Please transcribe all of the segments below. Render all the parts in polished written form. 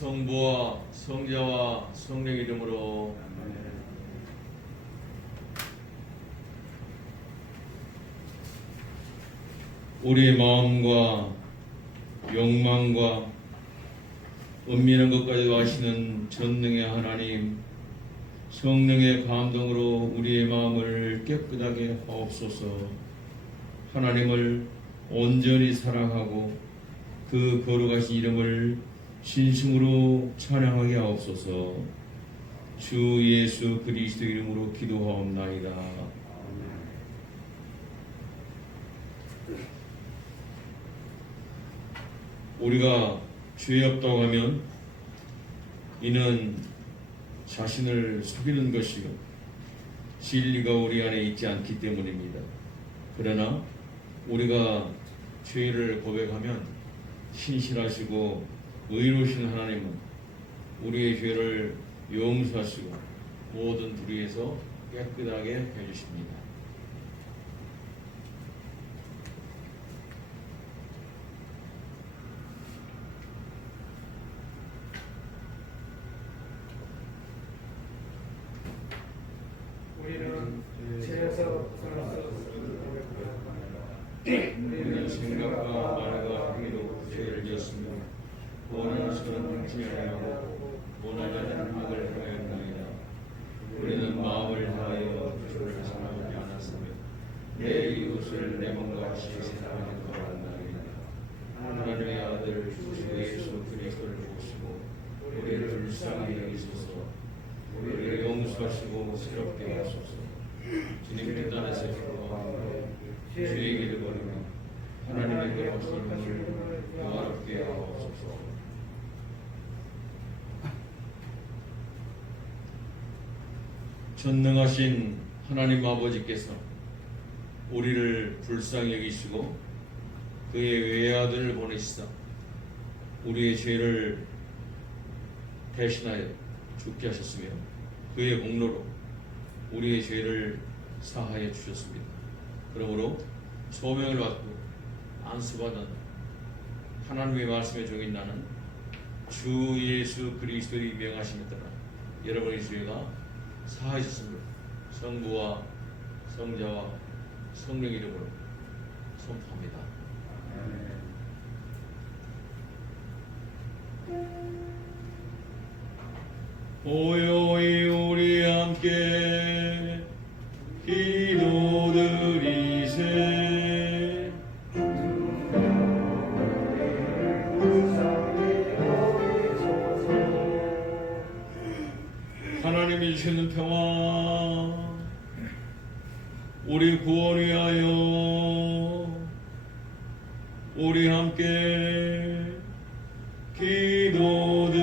성부와 성자와 성령 이름으로. 우리의 마음과 욕망과 은밀한 것까지 아시는 전능의 하나님, 성령의 감동으로 우리의 마음을 깨끗하게 하옵소서. 하나님을 온전히 사랑하고 그 거룩하신 이름을 진심으로 찬양하게 하옵소서. 주 예수 그리스도 이름으로 기도하옵나이다. 우리가 죄 없다고 하면 이는 자신을 속이는 것이요 진리가 우리 안에 있지 않기 때문입니다. 그러나 우리가 죄를 고백하면 신실하시고 의로우신 하나님은 우리의 죄를 용서하시고 모든 불의에서 깨끗하게 해주십니다. 우리는 죄에서 우리는 생각과 말과 행위로 죄를 지었으며 원하는 것은 행치 아니하고 원하지 않는 악을 행하였나이다. 우리는 마음을 다하여 주를 사랑하지 않았으며 내 이웃을 내 몸과 같이 사랑하지 말았나이다. 하나님의 아들 주 예수 그리스도를 보시고 우리를 불쌍히 여기소서. 우리를 용서하시고 새롭게 하소서. 주님 뜻안에서 기도하며 주의 길을 걸으며 하나님의 거룩하신 이름을 영화롭게 하옵소서. 전능하신 하나님 아버지께서 우리를 불쌍히 여기시고 그의 외아들을 보내시사 우리의 죄를 대신하여 죽게 하셨으며 그의 공로로 우리의 죄를 사하여 주셨습니다. 그러므로 소명을 받고 안수받은 하나님의 말씀에 종인 나는 주 예수 그리스도의 명하심에 따라 여러분의 죄가 사하셨습니다. 성부와 성자와 성령 이름으로 선포합니다. 오요이 우리 함께 기도드리세. 하나님이 주시는 평화 우리 구원 위하여 우리 함께 기도드리세.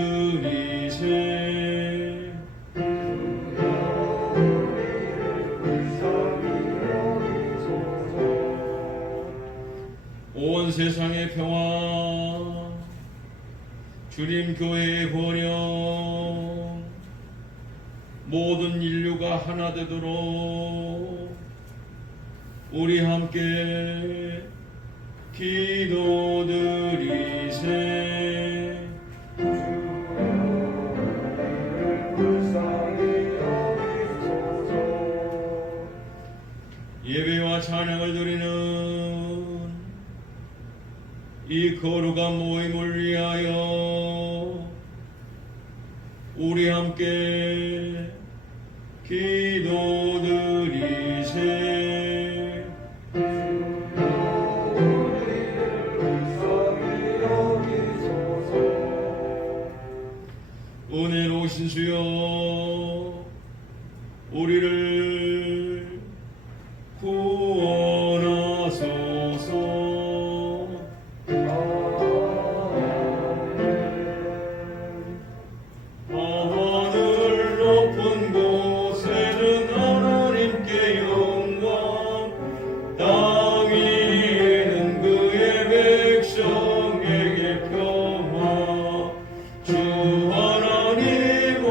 온 세상의 평화 주님 교회의 번영 모든 인류가 하나 되도록 우리 함께 기도드리세. 예배와 찬양을 드리는 이 거룩한 모임을 위하여 우리 함께 기도드리세. 은혜로우신 주여 우리를 구원하소서. 하늘 높은 곳에는 하나님께 영광, 땅 위에는 그의 백성에게 평화. 주 하나님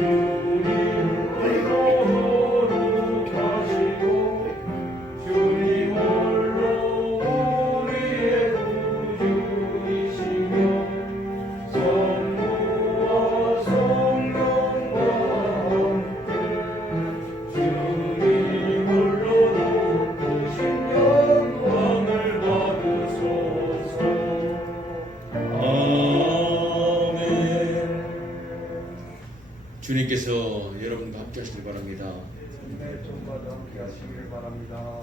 주님 우리로 거룩하시고 주님 홀로 우리의 구주이시며 성부와 성령과 함께 주님 홀로 높으신 영광을 받으소서. 아멘. 주님께서 여러분과 함께 하시길 바랍니다. 네, 좀마다 함께 하시길 바랍니다.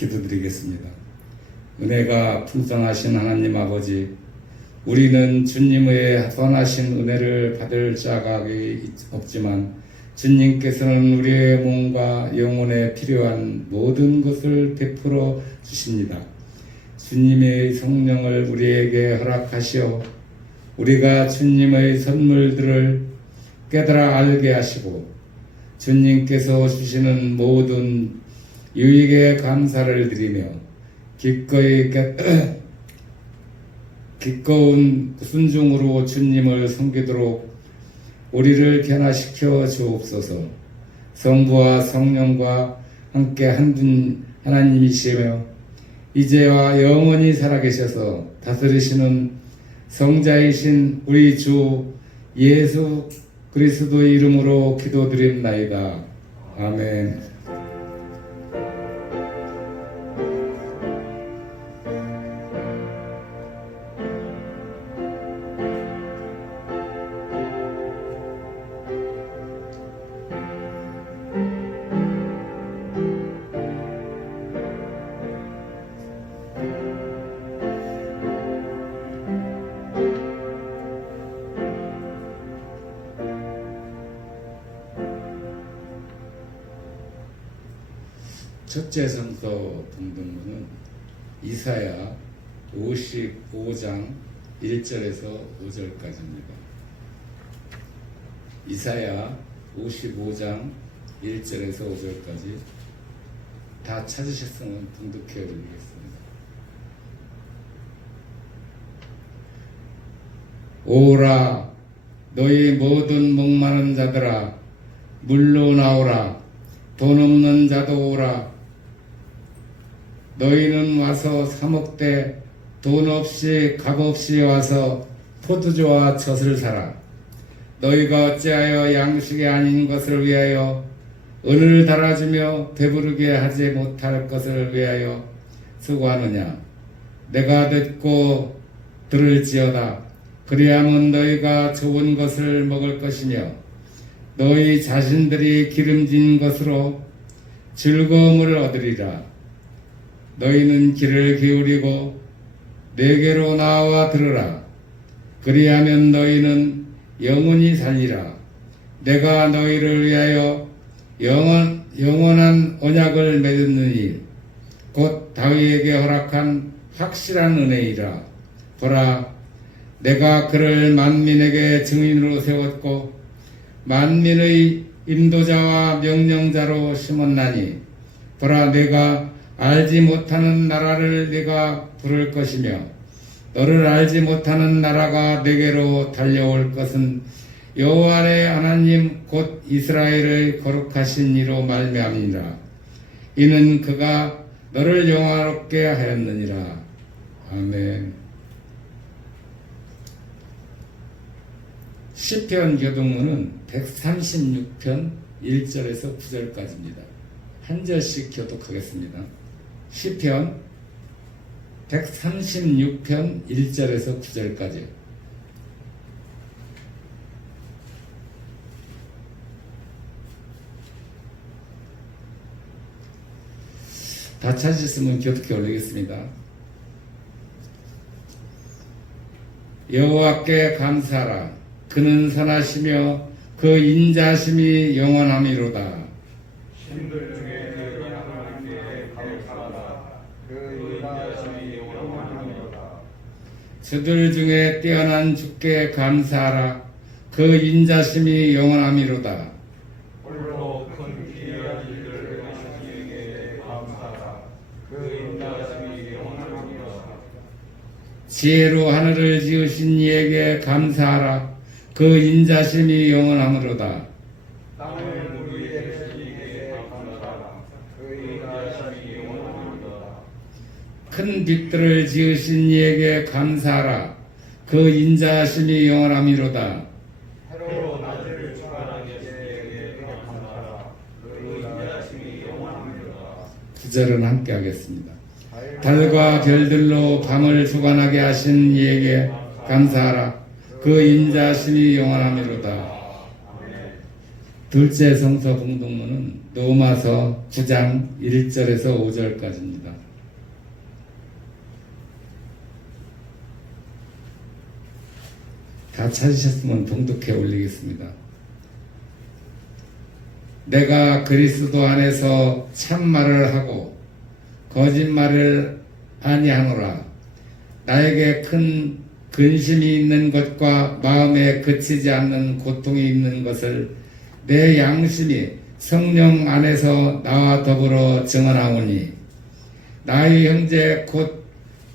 기도드리겠습니다. 은혜가 풍성하신 하나님 아버지, 우리는 주님의 선하신 은혜를 받을 자각이 없지만 주님께서는 우리의 몸과 영혼에 필요한 모든 것을 베풀어 주십니다. 주님의 성령을 우리에게 허락하시어 우리가 주님의 선물들을 깨달아 알게 하시고 주님께서 주시는 모든 유익에 감사를 드리며 기꺼운 순종으로 주님을 섬기도록 우리를 변화시켜 주옵소서. 성부와 성령과 함께 한 하나님이시며 이제와 영원히 살아계셔서 다스리시는 성자이신 우리 주 예수 그리스도의 이름으로 기도드립나이다. 아멘. 첫째 성서 봉독문은 이사야 55장 1절에서 5절까지입니다. 이사야 55장 1절에서 5절까지 다 찾으셨으면 봉독해 올리겠습니다. 오라 너희 모든 목마른 자들아 물로 나오라 돈 없는 자도 오라 너희는 와서 사 먹되 돈 없이 값 없이 와서 포도주와 젖을 사라. 너희가 어찌하여 양식이 아닌 것을 위하여 은을 달아주며 배부르게 하지 못할 것을 위하여 수고하느냐. 내가 듣고 들을지어다. 그리하면 너희가 좋은 것을 먹을 것이며 너희 자신들이 기름진 것으로 즐거움을 얻으리라. 너희는 귀를 기울이고 내게로 나와 들으라. 그리하면 너희는 영원히 살리라. 내가 너희를 위하여 영원한 언약을 맺었느니 곧 다윗에게 허락한 확실한 은혜이라. 보라, 내가 그를 만민에게 증인으로 세웠고 만민의 인도자와 명령자로 심었나니 보라, 내가 알지 못하는 나라를 네가 부를 것이며 너를 알지 못하는 나라가 네게로 달려올 것은 여호와의 하나님 곧 이스라엘의 거룩하신 이로 말미암이니라. 이는 그가 너를 영화롭게 하였느니라. 아멘. 시편 교독문은 136편 1절에서 9절까지입니다. 한 절씩 교독하겠습니다. 시편 136편 1절에서 9절까지. 다 찾으셨으면 교독해 올리겠습니다. 여호와께 감사하라. 그는 선하시며 그 인자심이 영원함이로다. 신들 중에 하나님께 감사하라. 그 인자심이 영원하니로다. 저들 중에 뛰어난 주께 감사하라. 그 인자심이 영원함이로다. 홀로 큰 기이한 일을 하신 이에게 감사하라. 그 인자심이 영원하니로다. 지혜로 하늘을 지으신 이에게 감사하라. 그 인자심이 영원함이로다. 땅을 물 위에 계신 이에게 감사하라. 그 인자심이 영원하니로다. 큰 빛들을 지으신 이에게 감사하라. 그 인자심이 영원함이로다. 해로 낮을 주관하신 이에게 감사하라. 그 인자심이 영원하니로다. 구절은 함께 하겠습니다. 달과 별들로 밤을 주관하게 하신 이에게 감사하라. 그 인자심이 영원함이로다. 둘째 성서 공동문은 로마서 9장 1절에서 5절까지입니다. 다 찾으셨으면 봉독해 올리겠습니다. 내가 그리스도 안에서 참말을 하고 거짓말을 아니하노라. 나에게 큰 근심이 있는 것과 마음에 그치지 않는 고통이 있는 것을 내 양심이 성령 안에서 나와 더불어 증언하오니, 나의 형제 곧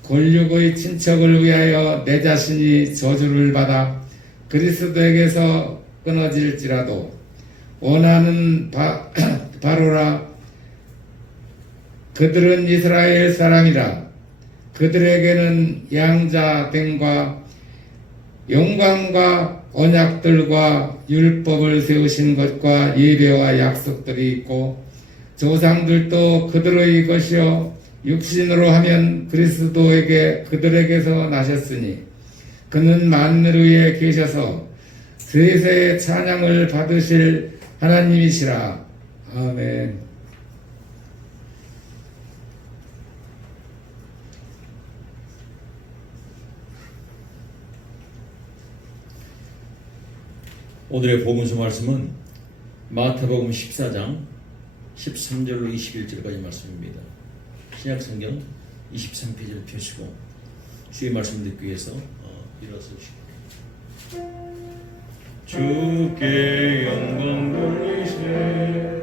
권력의 친척을 위하여 내 자신이 저주를 받아 그리스도에게서 끊어질지라도 원하는 바로라. 그들은 이스라엘 사람이라. 그들에게는 양자됨과 영광과 언약들과 율법을 세우신 것과 예배와 약속들이 있고, 조상들도 그들의 것이요 육신으로 하면 그리스도에게 그들에게서 나셨으니 그는 만물 위에 계셔서 세세의 찬양을 받으실 하나님이시라. 아멘. 오늘의 복음서 말씀은 마태복음 14장 13절로 21절까지 말씀입니다. 신약성경 23페이지를 펴시고 주의 말씀 듣기 위해서 일어서시고 주께 영광 돌리세.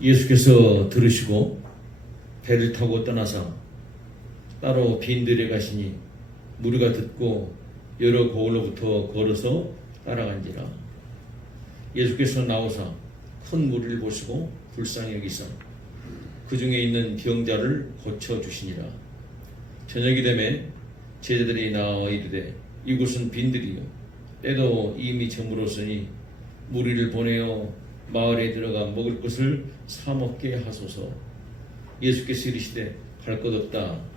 예수께서 들으시고 배를 타고 떠나서 따로 빈들에 가시니 무리가 듣고 여러 고을로부터 걸어서 따라간지라. 예수께서 나오사 큰 무리를 보시고 불쌍히 여기사 그 중에 있는 병자를 고쳐주시니라. 저녁이 되매 제자들이 나와 이르되 이곳은 빈들이요 때도 이미 저물었으니 무리를 보내어 마을에 들어가 먹을 것을 사 먹게 하소서. 예수께서 이르시되 갈 것 없다.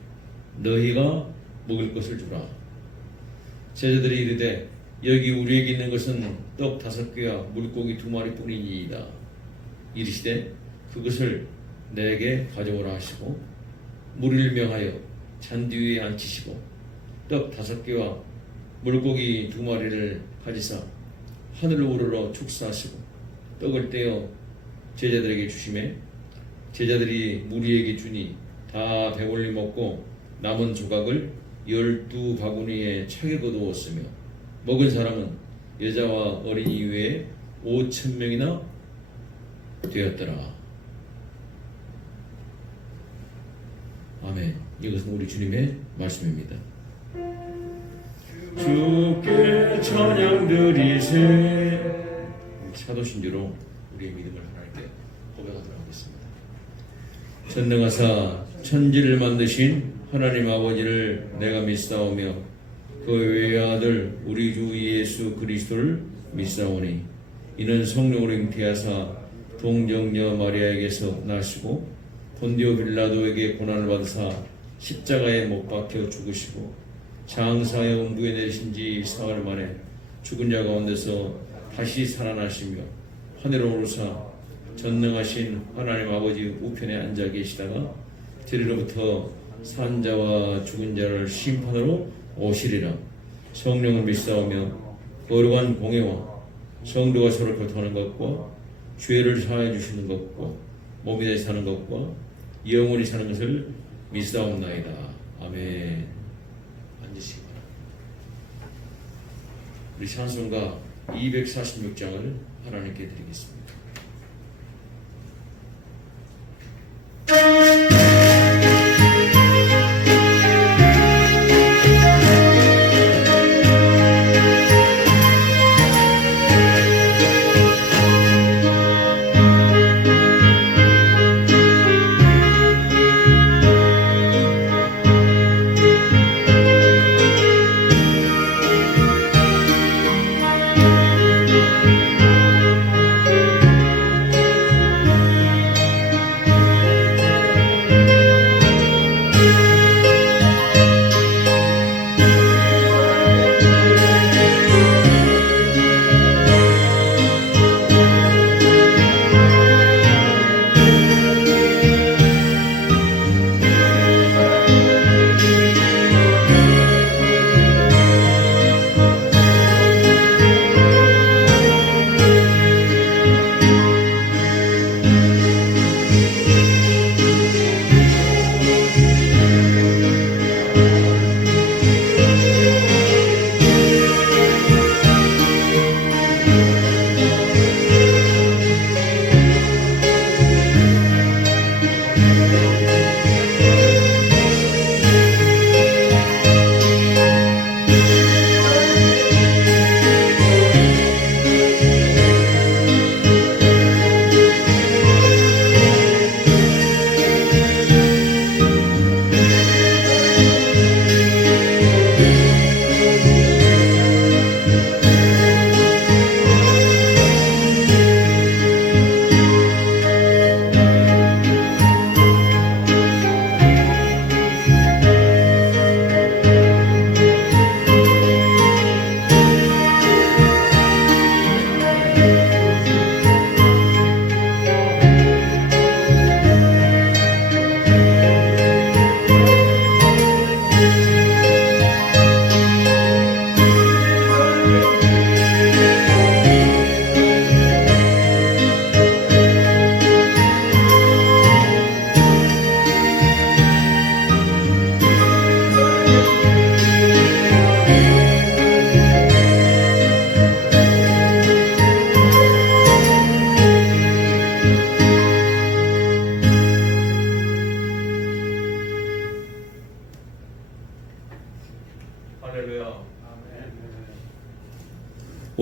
너희가 먹을 것을 주라. 제자들이 이르되 여기 우리에게 있는 것은 떡 5개와 물고기 2마리 뿐이니이다. 이르시되 그것을 내게 가져오라 하시고 무리를 명하여 잔디 위에 앉히시고 떡 5개와 물고기 2마리를 가지사 하늘로 우러러 축사하시고 떡을 떼어 제자들에게 주시매 제자들이 무리에게 주니 다 배불리 먹고 남은 조각을 12바구니에 차게 거두었으며 먹은 사람은 여자와 어린이 외에 5,000명이나 되었더라. 아멘. 이것은 우리 주님의 말씀입니다. 주께 찬양 드리세. 사도신조로 우리의 믿음을 하나님께 고백하도록 하겠습니다. 전능하사 천지를 만드신 하나님 아버지를 내가 믿사오며 그 외의 아들 우리 주 예수 그리스도를 믿사오니 이는 성령으로 잉태하사 동정녀 마리아에게서 나시고 본디오 빌라도에게 고난을 받으사 십자가에 못 박혀 죽으시고 장사의 음부에 내리신 지 사흘 만에 죽은 자 가운데서 다시 살아나시며 하늘로 오르사 전능하신 하나님 아버지 우편에 앉아 계시다가 저리로부터 산자와 죽은 자를 심판으로 오시리라. 성령을 믿사오며 거룩한 공예와 성도가 서로 교통하는 것과 죄를 사하여 주시는 것과 몸이 되어 사는 것과 영원히 사는 것을 믿사옵나이다. 아멘. 앉으시기 바랍니다. 우리 찬송가 246장을 하나님께 드리겠습니다.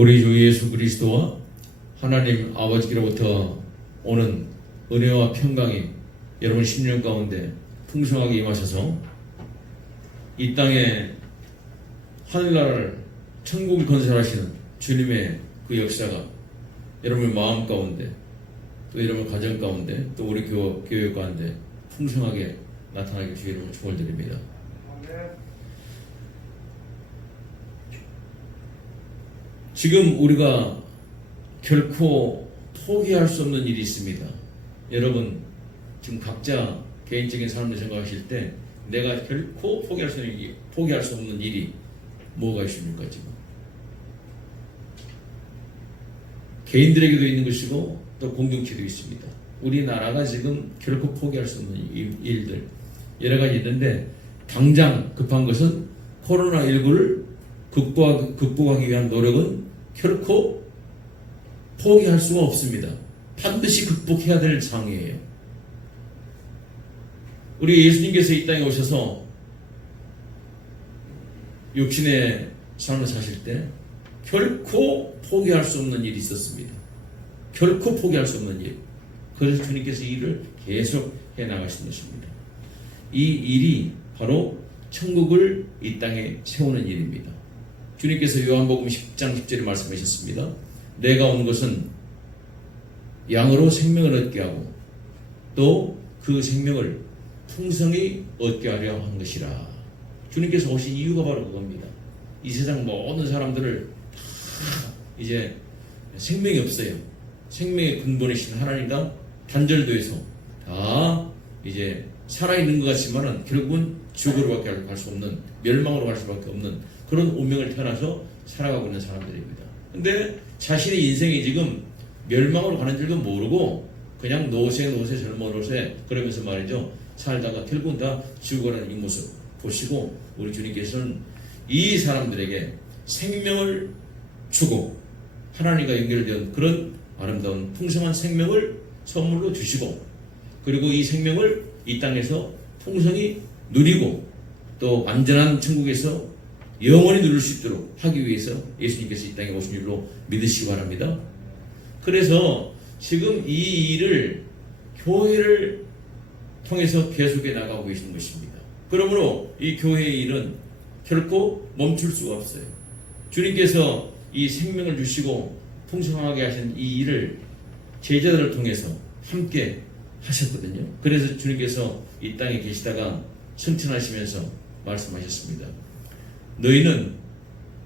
우리 주 예수 그리스도와 하나님 아버지께로부터 오는 은혜와 평강이 여러분 심령 가운데 풍성하게 임하셔서 이 땅에 하늘나라를 천국을 건설하시는 주님의 그 역사가 여러분의 마음 가운데 또 여러분 가정 가운데 또 우리 교회 가운데 풍성하게 나타나게 주의 이름으로 축원드립니다. 지금 우리가 결코 포기할 수 없는 일이 있습니다. 여러분 지금 각자 개인적인 삶을 생각하실 때 내가 결코 포기할 수 없는 일이 뭐가 있습니까? 지금 개인들에게도 있는 것이고 또 공동체도 있습니다. 우리나라가 지금 결코 포기할 수 없는 일들 여러 가지 있는데 당장 급한 것은 코로나19를 극복하기 위한 노력은 결코 포기할 수가 없습니다. 반드시 극복해야 될 상황이에요. 우리 예수님께서 이 땅에 오셔서 육신의 삶을 사실 때 결코 포기할 수 없는 일이 있었습니다. 결코 포기할 수 없는 일. 그래서 주님께서 이 일을 계속 해나가신 것입니다. 이 일이 바로 천국을 이 땅에 세우는 일입니다. 주님께서 요한복음 10장 10절에 말씀하셨습니다. 내가 온 것은 양으로 생명을 얻게 하고 또 그 생명을 풍성히 얻게 하려 한 것이라. 주님께서 오신 이유가 바로 그겁니다. 이 세상 모든 사람들을 다 이제 생명이 없어요. 생명의 근본이신 하나님과 단절돼서 다 이제 살아있는 것 같지만은 결국은 지옥으로밖에 갈 수 없는, 멸망으로 갈 수밖에 없는 그런 운명을 태어나서 살아가고 있는 사람들입니다. 근데 자신의 인생이 지금 멸망으로 가는 줄도 모르고 그냥 노세 젊어 노세 그러면서 말이죠, 살다가 결국은 다 지옥으로 가는 이 모습 보시고 우리 주님께서는 이 사람들에게 생명을 주고 하나님과 연결된 그런 아름다운 풍성한 생명을 선물로 주시고, 그리고 이 생명을 이 땅에서 풍성히 누리고 또 안전한 천국에서 영원히 누릴 수 있도록 하기 위해서 예수님께서 이 땅에 오신 줄로 믿으시기 바랍니다. 그래서 지금 이 일을 교회를 통해서 계속해 나가고 계시는 것입니다. 그러므로 이 교회의 일은 결코 멈출 수가 없어요. 주님께서 이 생명을 주시고 풍성하게 하신 이 일을 제자들을 통해서 함께 하셨거든요. 그래서 주님께서 이 땅에 계시다가 승천하시면서 말씀하셨습니다. 너희는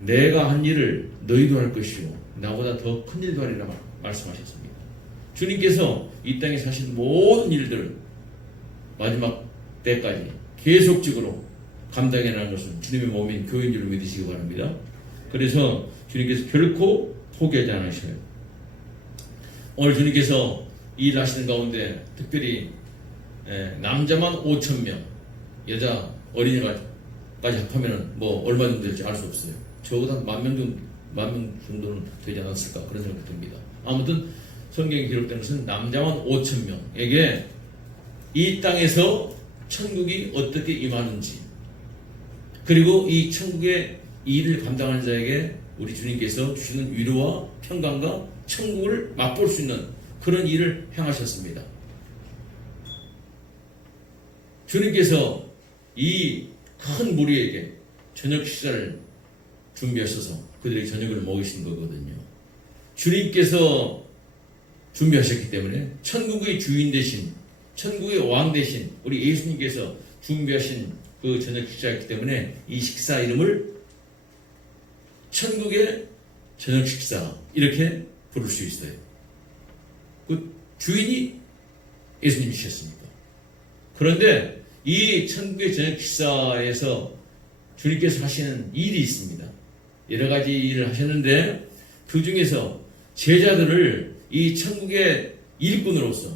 내가 한 일을 너희도 할 것이요 나보다 더 큰 일도 하리라 말씀하셨습니다. 주님께서 이 땅에 사신 모든 일들을 마지막 때까지 계속적으로 감당해 나가는 것은 주님의 몸인 교회인 줄 믿으시기 바랍니다. 그래서 주님께서 결코 포기하지 않으셔요. 오늘 주님께서 이 일 하시는 가운데 특별히 남자만 5,000명, 여자 어린이까지 합하면 뭐 얼마 정도 될지 알 수 없어요. 적어도 한 10,000명 정도는 되지 않았을까 그런 생각이 듭니다. 아무튼 성경에 기록된 것은 남자만 5,000명에게 이 땅에서 천국이 어떻게 임하는지, 그리고 이 천국의 이 일을 감당하는 자에게 우리 주님께서 주시는 위로와 평강과 천국을 맛볼 수 있는 그런 일을 행하셨습니다. 주님께서 이 큰 무리에게 저녁 식사를 준비하셔서 그들의 저녁을 먹이신 거거든요. 주님께서 준비하셨기 때문에 천국의 주인 대신, 천국의 왕 대신 우리 예수님께서 준비하신 그 저녁 식사였기 때문에 이 식사 이름을 천국의 저녁 식사 이렇게 부를 수 있어요. 그 주인이 예수님이셨습니다. 그런데 이 천국의 저녁 식사에서 주님께서 하시는 일이 있습니다. 여러 가지 일을 하셨는데 그 중에서 제자들을 이 천국의 일꾼으로서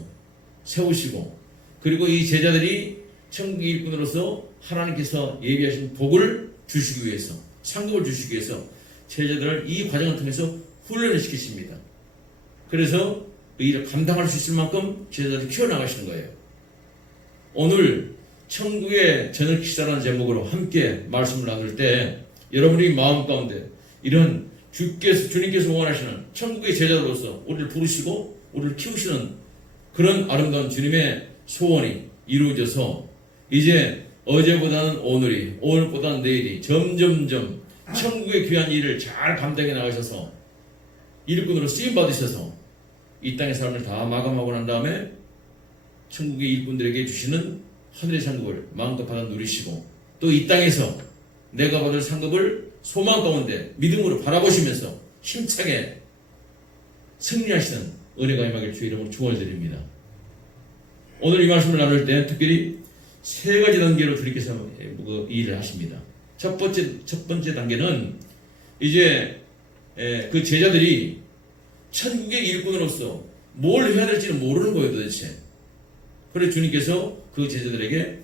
세우시고, 그리고 이 제자들이 천국의 일꾼으로서 하나님께서 예비하신 복을 주시기 위해서, 상급을 주시기 위해서 제자들을 이 과정을 통해서 훈련을 시키십니다. 그래서 그 일을 감당할 수 있을 만큼 제자들을 키워나가시는 거예요. 오늘 천국의 저녁 식사라는 제목으로 함께 말씀을 나눌 때 여러분의 마음 가운데 이런 주님께서 원하시는 천국의 제자로서 우리를 부르시고 우리를 키우시는 그런 아름다운 주님의 소원이 이루어져서 이제 어제보다는 오늘이, 오늘보다는 내일이 점점점 천국의 귀한 일을 잘 감당해 나가셔서 일꾼으로 쓰임 받으셔서 이 땅의 삶을 다 마감하고 난 다음에 천국의 일꾼들에게 주시는 하늘의 상급을 마음껏 받아 누리시고, 또 이 땅에서 내가 받을 상급을 소망 가운데 믿음으로 바라보시면서 힘차게 승리하시는 은혜가 임하길 주의 이름으로 축원을 드립니다. 오늘 이 말씀을 나눌 때 특별히 세 가지 단계로 주님께서 이 일을 하십니다. 첫 번째 단계는 이제 그 제자들이 천국의 일꾼으로서 뭘 해야 될지는 모르는 거예요, 도대체. 그래서 주님께서 그 제자들에게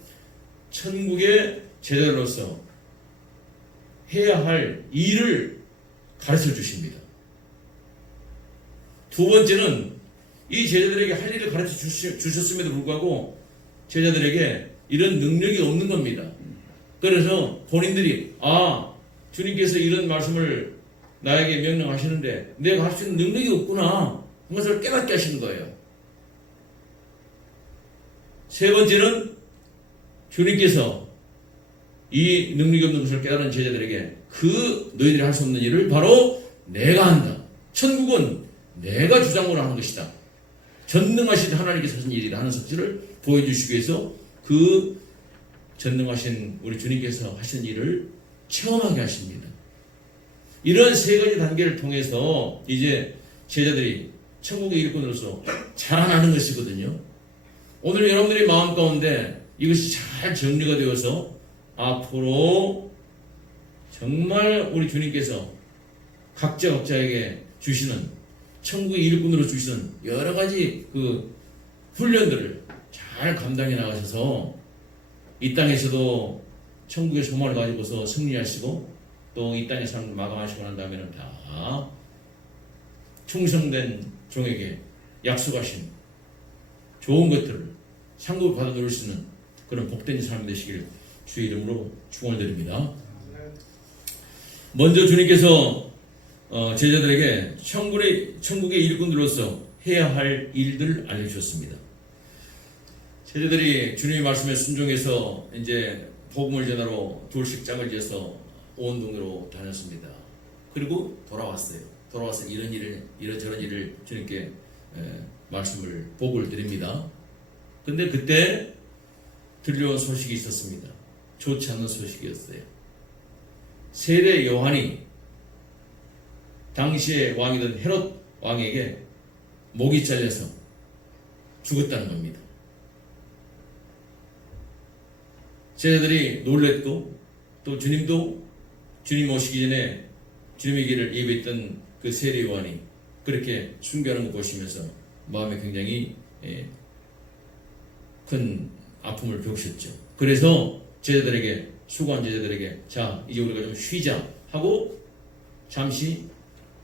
천국의 제자로서 해야 할 일을 가르쳐 주십니다. 두 번째는 이 제자들에게 할 일을 가르쳐 주셨음에도 불구하고 제자들에게 이런 능력이 없는 겁니다. 그래서 본인들이 주님께서 이런 말씀을 나에게 명령하시는데 내가 할 수 있는 능력이 없구나 하는 것을 깨닫게 하시는 거예요. 세 번째는 주님께서 이 능력이 없는 것을 깨달은 제자들에게 너희들이 할 수 없는 일을 바로 내가 한다. 천국은 내가 주장으로 하는 것이다. 전능하신 하나님께서 하신 일이다 하는 사실을 보여주시기 위해서 그 전능하신 우리 주님께서 하신 일을 체험하게 하십니다. 이런 세 가지 단계를 통해서 이제 제자들이 천국의 일꾼으로서 자라나는 것이거든요. 오늘 여러분들의 마음 가운데 이것이 잘 정리가 되어서 앞으로 정말 우리 주님께서 각자에게 주시는 천국의 일꾼으로 주시는 여러 가지 그 훈련들을 잘 감당해 나가셔서 이 땅에서도 천국의 소망을 가지고서 승리하시고 또 이 땅의 삶을 마감하시고 난 다음에는 다 충성된 종에게 약속하신 좋은 것들을 상급을 받아 누릴 수 있는 그런 복된 삶이 되시길 주의 이름으로 축원드립니다. 먼저 주님께서 제자들에게 천국의 일꾼들로서 해야 할 일들을 알려주셨습니다. 제자들이 주님의 말씀에 순종해서 이제 복음을 전하러 둘씩 짝을 지어서 온 동네로 다녔습니다. 그리고 돌아왔어요. 돌아와서 이런저런 일을 주님께 말씀을 복을 드립니다. 근데 그때 들려온 소식이 있었습니다. 좋지 않은 소식이었어요. 세례 요한이 당시의 왕이던 헤롯 왕에게 목이 잘려서 죽었다는 겁니다. 제자들이 놀랬고 또 주님도 주님 오시기 전에 주님의 길을 예배했던 그 세례 요한이 그렇게 순교하는 거 보시면서 마음에 굉장히 큰 아픔을 겪으셨죠. 그래서 제자들에게 수고한 제자들에게 자 이제 우리가 좀 쉬자 하고 잠시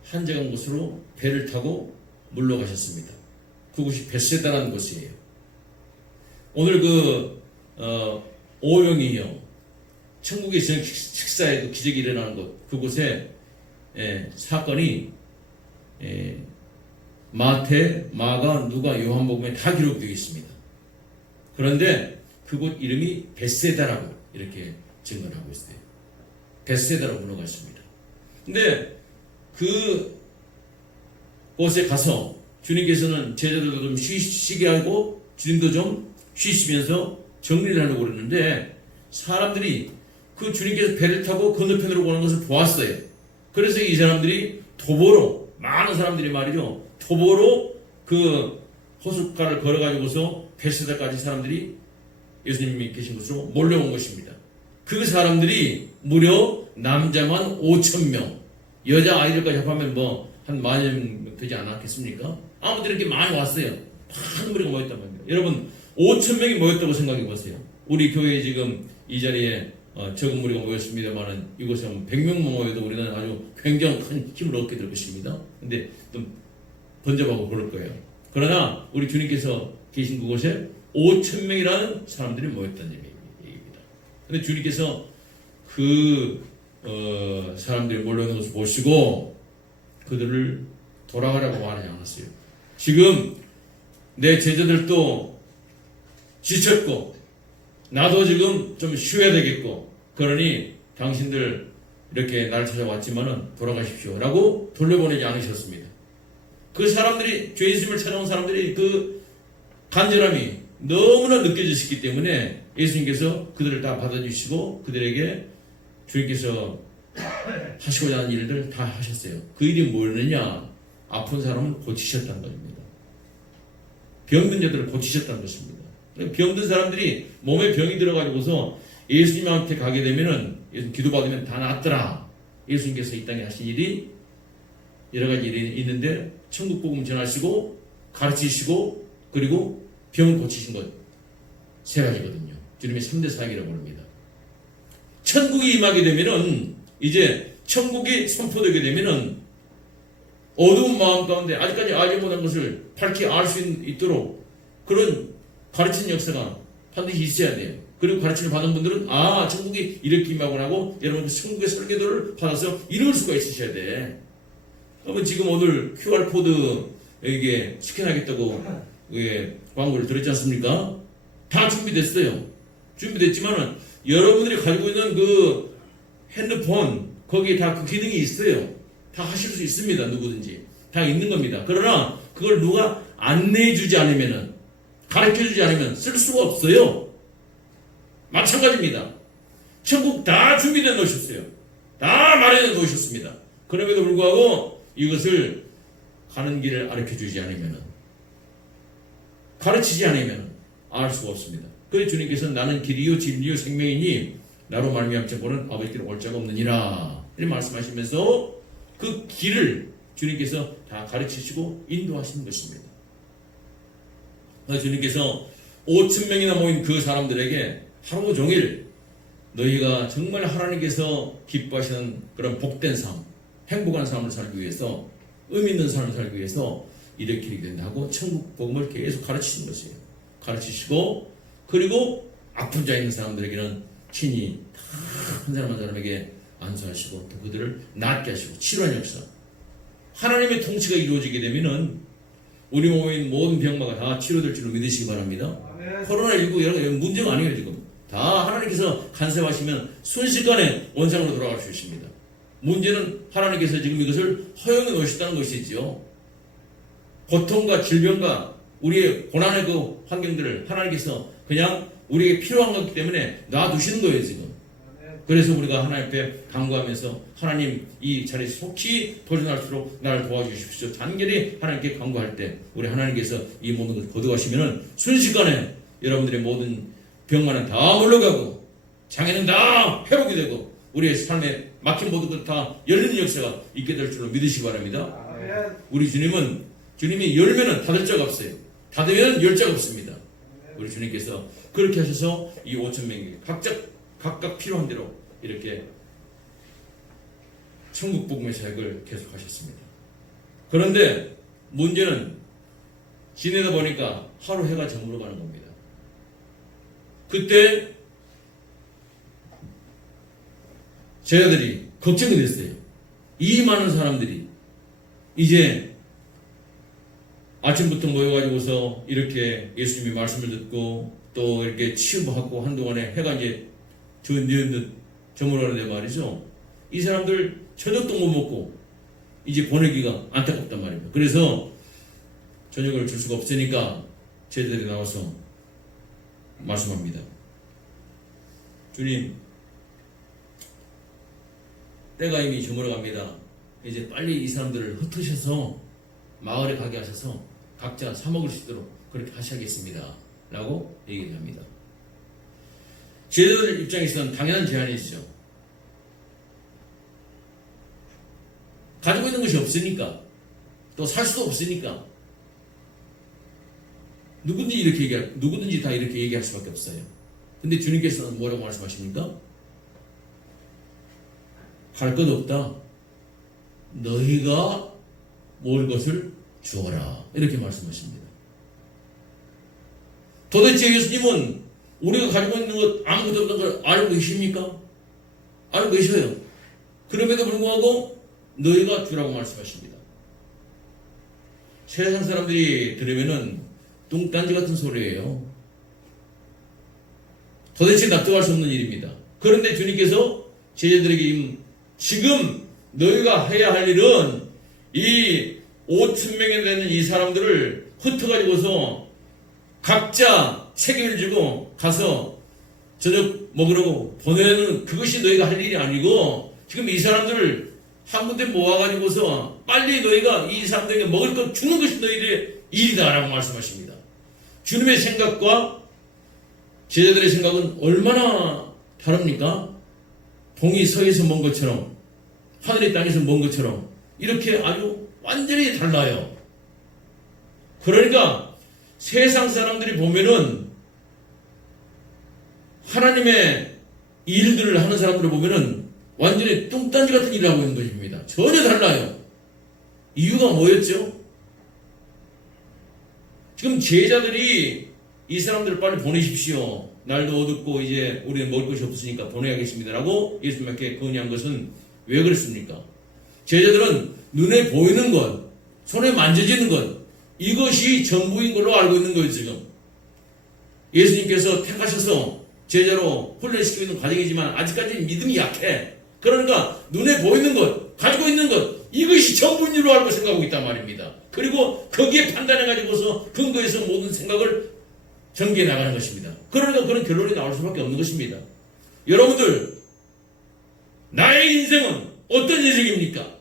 한적한 곳으로 배를 타고 물러가셨습니다. 그곳이 벳세다라는 곳이에요. 오늘 오용이요 천국의 식사에 기적이 일어나는 곳 그곳에 사건이 마태, 마가, 누가, 요한복음에 다 기록되어 있습니다. 그런데 그곳 이름이 벳세다라고 이렇게 증언을 하고 있어요. 벳세다라고 불러가 있습니다. 근데 그 곳에 가서 주님께서는 제자들도 좀 쉬게 하고 주님도 좀 쉬시면서 정리를 하려고 그러는데 사람들이 그 주님께서 배를 타고 건너편으로 오는 것을 보았어요. 그래서 이 사람들이 도보로 많은 사람들이 말이죠. 도보로 그 호숫가를 걸어가지고서 벳세다까지 사람들이 예수님이 계신 곳으로 몰려온 것입니다. 그 사람들이 무려 남자만 5,000명, 여자 아이들까지 합하면 한 10,000명 되지 않았겠습니까? 아무튼 이렇게 많이 왔어요. 많은 무리가 모였단 말입니다. 여러분 5,000명이 모였다고 생각해 보세요. 우리 교회에 지금 이 자리에 적은 무리가 모였습니다만은 이곳에 100명 모여도 우리는 아주 굉장히 큰 힘을 얻게 될 것입니다. 근데 좀 번잡하고 그럴 거예요. 그러나 우리 주님께서 계신 그곳에 5,000명이라는 사람들이 모였다는 얘기입니다. 근데 주님께서 그 사람들이 몰려오는 것을 보시고 그들을 돌아가라고 말하지 않았어요. 지금 내 제자들도 지쳤고 나도 지금 좀 쉬어야 되겠고 그러니 당신들 이렇게 날 찾아왔지만은 돌아가십시오 라고 돌려보내지 않으셨습니다. 그 사람들이 주 예수님을 찾아온 사람들이 그 간절함이 너무나 느껴지셨기 때문에 예수님께서 그들을 다 받아주시고 그들에게 주님께서 하시고자 하는 일들 다 하셨어요. 그 일이 뭐였느냐? 아픈 사람을 고치셨다는 것입니다. 병든 자들을 고치셨다는 것입니다. 병든 사람들이 몸에 병이 들어가지고서 예수님한테 가게 되면은 예수님 기도받으면 다 낫더라. 예수님께서 이 땅에 하신 일이 여러 가지 일이 있는데 천국 복음 전하시고 가르치시고 그리고 병을 고치신 것 세 가지거든요. 주님의 3대 사역이라고 합니다. 천국이 임하게 되면은 이제 천국이 선포되게 되면은 어두운 마음 가운데 아직까지 알지 못한 것을 밝히 알 수 있도록 그런 가르치는 역사가 반드시 있어야 돼요. 그리고 가르침을 받은 분들은 천국이 이렇게 임하구나 하고 여러분 천국의 설계도를 받아서 이룰 수가 있으셔야 돼. 그러면 지금 오늘 QR코드 여기에 스캔하겠다고 광고를 들었지 않습니까? 다 준비됐어요. 준비됐지만은 여러분들이 가지고 있는 그 핸드폰 거기에 다 그 기능이 있어요. 다 하실 수 있습니다. 누구든지 다 있는 겁니다. 그러나 그걸 누가 안내해주지 않으면은 가르쳐주지 않으면 쓸 수가 없어요. 마찬가지입니다. 천국 다 준비되어 놓으셨어요. 다 마련해 놓으셨습니다. 그럼에도 불구하고 이것을 가는 길을 가르쳐주지 않으면 가르치지 않으면 알 수가 없습니다. 그래서 주님께서 나는 길이요 진리요 생명이니 나로 말미암지 보는 아버지께로 올 자가 없느니라 이렇게 말씀하시면서 그 길을 주님께서 다 가르치시고 인도하시는 것입니다. 그래서 주님께서 5,000명이나 모인 그 사람들에게 하루 종일 너희가 정말 하나님께서 기뻐하시는 그런 복된 삶, 행복한 삶을 살기 위해서 의미 있는 삶을 살기 위해서 이렇게 해야 된다 하고 천국 복음을 계속 가르치는 것이에요. 가르치시고 그리고 아픈 자 있는 사람들에게는 친히 다 한 사람 한 사람에게 안수하시고 또 그들을 낫게 하시고 치료하는 역사. 하나님의 통치가 이루어지게 되면은 우리 몸에 있는 모든 병마가 다 치료될 줄로 믿으시기 바랍니다. 코로나19 여러 가지 문제가 아니에요. 지금 다 하나님께서 간섭하시면 순식간에 원상으로 돌아갈 수 있습니다. 문제는 하나님께서 지금 이것을 허용해 놓으셨다는 것이지요. 고통과 질병과 우리의 고난의 그 환경들을 하나님께서 그냥 우리에게 필요한 거기 때문에 놔두시는 거예요 지금. 그래서 우리가 하나님 앞에 간구하면서 하나님 이 자리에 속히 도전할수록 나를 도와주십시오. 단결히 하나님께 간구할 때 우리 하나님께서 이 모든 것을 거두하시면은 순식간에 여러분들의 모든 병만은 다 물러가고 장애는 다 회복이 되고 우리의 삶에 막힌 모든 것 다 열리는 역사가 있게 될 줄로 믿으시기 바랍니다. 우리 주님이 열면은 닫을 자가 없어요. 닫으면 열 자가 없습니다. 우리 주님께서 그렇게 하셔서 이 5,000명이 각각 필요한 대로 이렇게 천국 복음의 사역을 계속하셨습니다. 그런데 문제는 지내다 보니까 하루 해가 저물어 가는 겁니다. 그때 제자들이 걱정이 됐어요. 이 많은 사람들이 이제 아침부터 모여가지고서 이렇게 예수님의 말씀을 듣고 또 이렇게 치유받고 한동안에 해가 이제 저물어가는데 말이죠. 이 사람들 저녁도 못 먹고 이제 보내기가 안타깝단 말입니다. 그래서 저녁을 줄 수가 없으니까 제자들이 나와서 말씀합니다. 주님, 때가 이미 저물어갑니다. 이제 빨리 이 사람들을 흩으셔서 마을에 가게 하셔서 각자 사 먹을 수 있도록 그렇게 하셔야겠습니다. 라고 얘기를 합니다. 제자들 입장에서는 당연한 제안이죠. 가지고 있는 것이 없으니까 또 살 수도 없으니까 누구든지 다 이렇게 얘기할 수밖에 없어요. 근데 주님께서는 뭐라고 말씀하십니까? 갈 것 없다. 너희가 먹을 것을 주어라. 이렇게 말씀하십니다. 도대체 예수님은 우리가 가지고 있는 것 아무것도 없는 걸 알고 계십니까? 알고 계셔요. 그럼에도 불구하고 너희가 주라고 말씀하십니다. 세상 사람들이 들으면은 뚱딴지 같은 소리예요. 도대체 납득할 수 없는 일입니다. 그런데 주님께서 제자들에게 지금 너희가 해야 할 일은 이 5,000명에 되는 이 사람들을 흩어가지고서 각자 책임을 지고 가서 저녁 먹으라고 보내는 그것이 너희가 할 일이 아니고 지금 이 사람들을 한 군데 모아가지고서 빨리 너희가 이 사람들에게 먹을 것 주는 것이 너희들의 일이다라고 말씀하십니다. 주님의 생각과 제자들의 생각은 얼마나 다릅니까? 동이 서에서 먼 것처럼 하늘이 땅에서 먼 것처럼 이렇게 아주 완전히 달라요. 그러니까 세상 사람들이 보면은 하나님의 일들을 하는 사람들을 보면은 완전히 뚱딴지 같은 일을 하고 있는 것입니다. 전혀 달라요. 이유가 뭐였죠? 지금 제자들이 이 사람들을 빨리 보내십시오. 날도 어둡고 이제 우리는 먹을 것이 없으니까 보내야겠습니다라고 예수님께 건의한 것은 왜 그랬습니까? 제자들은 눈에 보이는 것, 손에 만져지는 것, 이것이 전부인 걸로 알고 있는 거예요, 지금. 예수님께서 택하셔서 제자로 훈련시키고 있는 과정이지만 아직까지 믿음이 약해. 그러니까 눈에 보이는 것, 가지고 있는 것, 이것이 전부인 줄로 알고 생각하고 있단 말입니다. 그리고 거기에 판단해가지고서 근거해서 모든 생각을 전개해 나가는 것입니다. 그러니까 그런 결론이 나올 수밖에 없는 것입니다. 여러분들, 나의 인생은 어떤 인생입니까?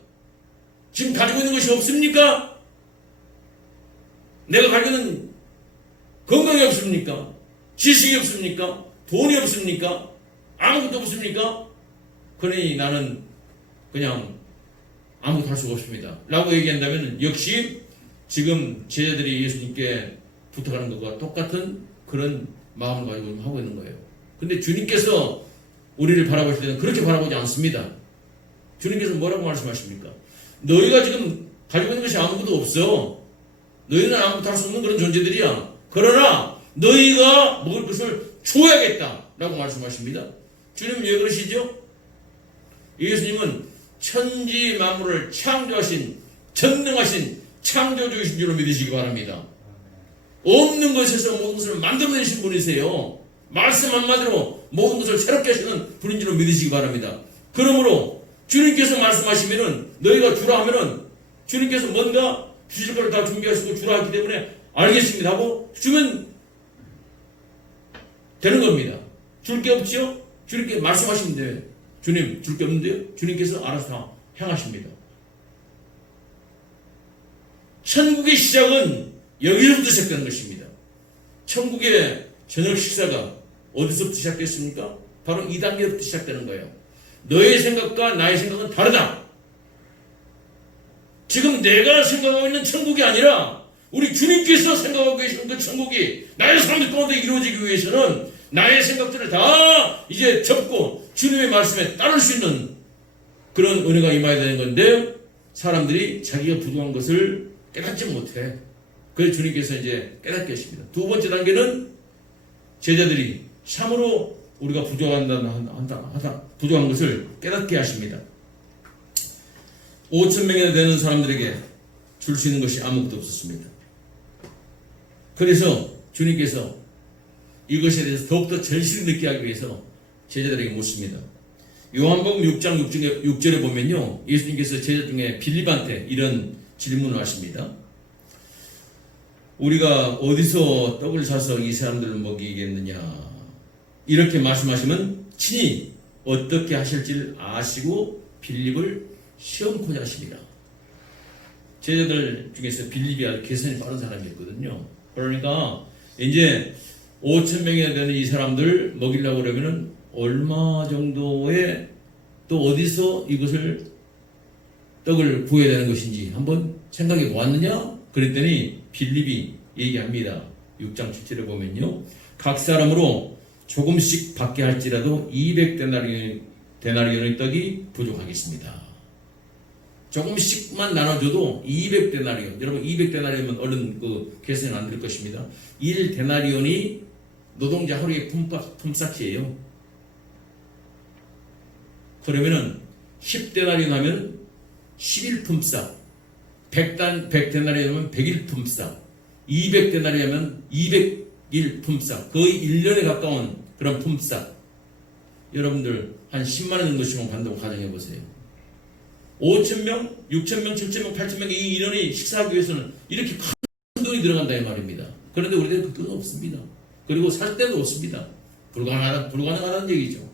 지금 가지고 있는 것이 없습니까? 내가 가지고 있는 건강이 없습니까? 지식이 없습니까? 돈이 없습니까? 아무것도 없습니까? 그러니 나는 그냥 아무것도 할 수가 없습니다 라고 얘기한다면 역시 지금 제자들이 예수님께 부탁하는 것과 똑같은 그런 마음을 가지고 하고 있는 거예요. 근데 주님께서 우리를 바라보실 때는 그렇게 바라보지 않습니다. 주님께서 뭐라고 말씀하십니까? 너희가 지금 가지고 있는 것이 아무것도 없어. 너희는 아무것도 할 수 없는 그런 존재들이야. 그러나 너희가 먹을 것을 줘야겠다 라고 말씀하십니다. 주님은 왜 그러시죠? 예수님은 천지 만물을 창조하신 전능하신 창조주이신 줄로 믿으시기 바랍니다. 없는 것에서 모든 것을 만들어내신 분이세요. 말씀 한마디로 모든 것을 새롭게 하시는 분인 줄로 믿으시기 바랍니다. 그러므로 주님께서 말씀하시면은 너희가 주라 하면은 주님께서 뭔가 주실 걸 다 준비하시고 주라 했기 때문에 알겠습니다 하고 주면 되는 겁니다. 줄 게 없지요? 주님께 말씀하시면 돼요. 주님 줄 게 없는데요? 주님께서 알아서 다 행하십니다. 천국의 시작은 여기서부터 시작되는 것입니다. 천국의 저녁 식사가 어디서부터 시작됐습니까? 바로 이 단계부터 시작되는 거예요. 너의 생각과 나의 생각은 다르다. 지금 내가 생각하고 있는 천국이 아니라 우리 주님께서 생각하고 계시는 그 천국이 나의 삶 가운데 이루어지기 위해서는 나의 생각들을 다 이제 접고 주님의 말씀에 따를 수 있는 그런 은혜가 임해야 되는 건데 사람들이 자기가 부족한 것을 깨닫지 못해. 그래서 주님께서 이제 깨닫게 하십니다. 두 번째 단계는 제자들이 참으로 우리가 부족한 것을 깨닫게 하십니다. 5,000명이나 되는 사람들에게 줄 수 있는 것이 아무것도 없었습니다. 그래서 주님께서 이것에 대해서 더욱더 절실히 느끼게 하기 위해서 제자들에게 묻습니다. 요한복음 6장 6절에 보면요, 예수님께서 제자 중에 빌립한테 이런 질문을 하십니다. 우리가 어디서 떡을 사서 이 사람들을 먹이겠느냐? 이렇게 말씀하시면 친히 어떻게 하실지를 아시고 빌립을 시험코자 하십니다. 제자들 중에서 빌립이 아주 계산이 빠른 사람이었거든요. 그러니까 이제 5,000명이나 되는 이 사람들 먹이려고 그러면은 얼마 정도의 또 어디서 이것을 떡을 구해야 되는 것인지 한번 생각해 보았느냐? 그랬더니 빌립이 얘기합니다. 6장 7절에 보면요. 각 사람으로 조금씩 받게 할지라도 200데나리온의 떡이 부족하겠습니다. 조금씩만 나눠줘도 200데나리온. 여러분 200데나리온은 얼른 그 계산이 안 될 것입니다. 1데나리온이 노동자 하루의 품삯이에요. 그러면은 10데나리온 하면 11품삯, 100데나리온 하면 100일 품삯, 200데나리온 하면 200일 품삯, 거의 1년에 가까운 그런 품삯. 여러분들 한 10만 원 정도씩만 받는다고 가정해 보세요. 5,000명, 6,000명, 7,000명, 8,000명 이 인원이 식사하기 위해서는 이렇게 큰 돈이 들어간다 이 말입니다. 그런데 우리들은 그 돈은 없습니다. 그리고 살 데도 없습니다. 불가능하다는 얘기죠.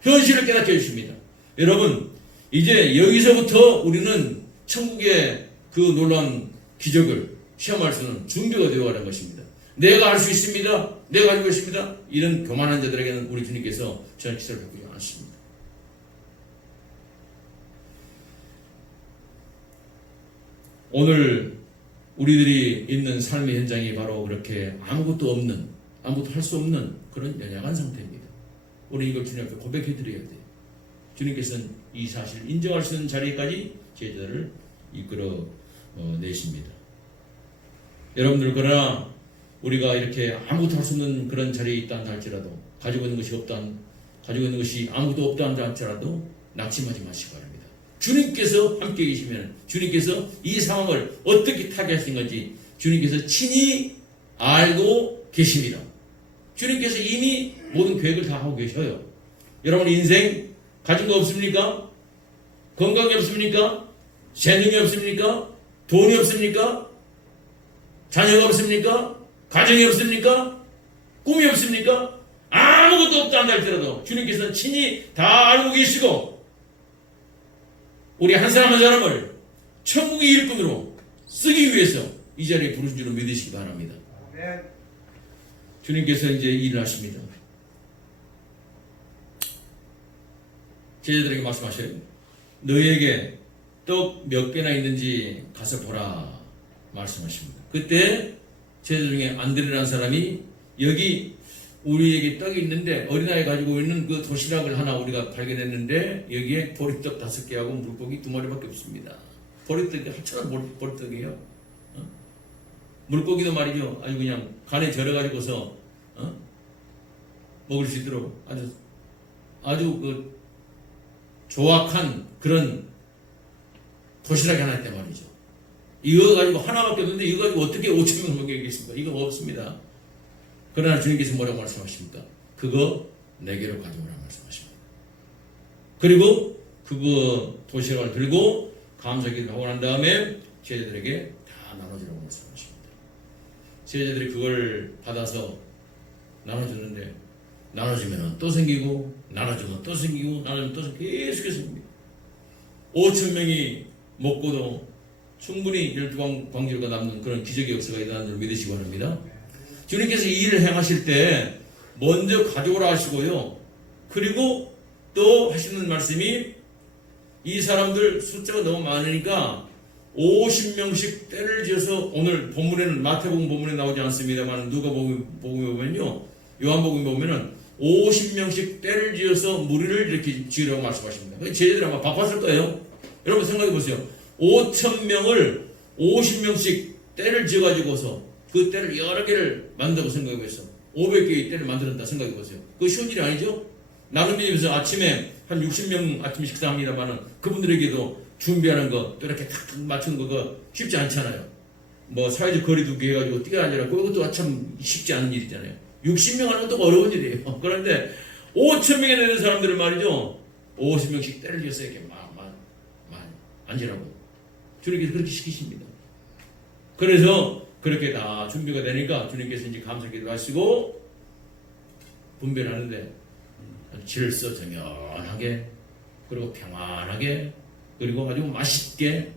현실을 깨닫게 해주십니다. 여러분, 이제 여기서부터 우리는 천국의 그 놀라운 기적을 시험할 수 있는 준비가 되어가는 것입니다. 내가 할 수 있습니다. 내가 가지고 있습니다. 이런 교만한 자들에게는 우리 주님께서 저는 기사를 베푸지 않았습니다. 오늘 우리들이 있는 삶의 현장이 바로 그렇게 아무것도 없는, 아무것도 할 수 없는 그런 연약한 상태입니다. 우리 이걸 주님 앞에 고백해 드려야 돼요. 주님께서는 이 사실을 인정할 수 있는 자리까지 제자들을 이끌어 내십니다. 여러분들, 그러나 우리가 이렇게 아무것도 할 수 없는 그런 자리에 있다 할지라도, 가지고 있는 것이 아무것도 없다 할지라도 낙심하지 마시기 바랍니다. 주님께서 함께 계시면, 주님께서 이 상황을 어떻게 타개하신 건지 주님께서 친히 알고 계십니다. 주님께서 이미 모든 계획을 다 하고 계셔요. 여러분 인생 가진 거 없습니까? 건강이 없습니까? 재능이 없습니까? 돈이 없습니까? 자녀가 없습니까? 가정이 없습니까? 꿈이 없습니까? 아무것도 없다 한다 할지라도 주님께서는 친히 다 알고 계시고 우리 한 사람 한 사람을 천국의 일꾼으로 쓰기 위해서 이 자리에 부르신 줄로 믿으시기 바랍니다. 주님께서 이제 일을 하십니다. 제자들에게 말씀하셔요. 너희에게 떡 몇 개나 있는지 가서 보라 말씀하십니다. 그때 제자 중에 안드레라는 사람이 여기 우리에게 떡이 있는데 어린아이 가지고 있는 그 도시락을 하나 우리가 발견했는데 여기에 보리떡 5개하고 물고기 2마리밖에 없습니다. 보리떡이 하찮은 보리떡이에요. 물고기도 말이죠. 아주 그냥 간에 절여가지고서 먹을 수 있도록 아주 그 조악한 그런 도시락이 하나 있단 말이죠. 이거 가지고 하나밖에 없는데 이거 가지고 어떻게 5,000명 먹이겠습니까? 이거 없습니다. 그러나 주님께서 뭐라고 말씀하십니까? 그거 4개로 가져오라 말씀하십니다. 그리고 그거 도시락을 들고 감사기를 하고 난 다음에 제자들에게 다 나눠주라고 말씀하십니다. 제자들이 그걸 받아서 나눠줬는데 나눠주면 또 생기고 나눠주면 또 생기고 나눠주면 또 생기고 계속해서 생깁니다. 5,000명이 먹고도 충분히 12광주가 남는 그런 기적의 역사가 일어나는 줄 믿으시기 바랍니다. 주님께서 이 일을 행하실 때 먼저 가져오라 하시고요. 그리고 또 하시는 말씀이 이 사람들 숫자가 너무 많으니까 50명씩 때를 지어서 오늘 본문에는 마태복음 본문에 나오지 않습니다만 누가복음에 보면요. 요한복음에 보면은 50명씩 때를 지어서 무리를 이렇게 지으라고 말씀하십니다. 제자들이 아마 바빴을 거예요. 여러분 생각해 보세요. 5,000명을 50명씩 때를 지어가지고서 그 때를 여러 개를 만든다고 생각해 보세요. 500개의 때를 만들었다 생각해 보세요. 그거 쉬운 일이 아니죠? 나눔 집에서 아침에 한 60명 아침 식사합니다만은 그분들에게도 준비하는 거 또 이렇게 탁 맞추는 거 쉽지 않잖아요. 뭐 사회적 거리두기 해가지고 뛰어다니라 그것도 참 쉽지 않은 일이잖아요. 60명 하는 것도 어려운 일이에요. 그런데 5,000명에 되는 사람들을 말이죠. 50명씩 때를 지어서 이렇게 막 앉으라고 주님께서 그렇게 시키십니다. 그래서 그렇게 다 준비가 되니까 주님께서 이제 감사기도 하시고 분별하는데 질서 정연하게 그리고 평안하게 그리고 아주 맛있게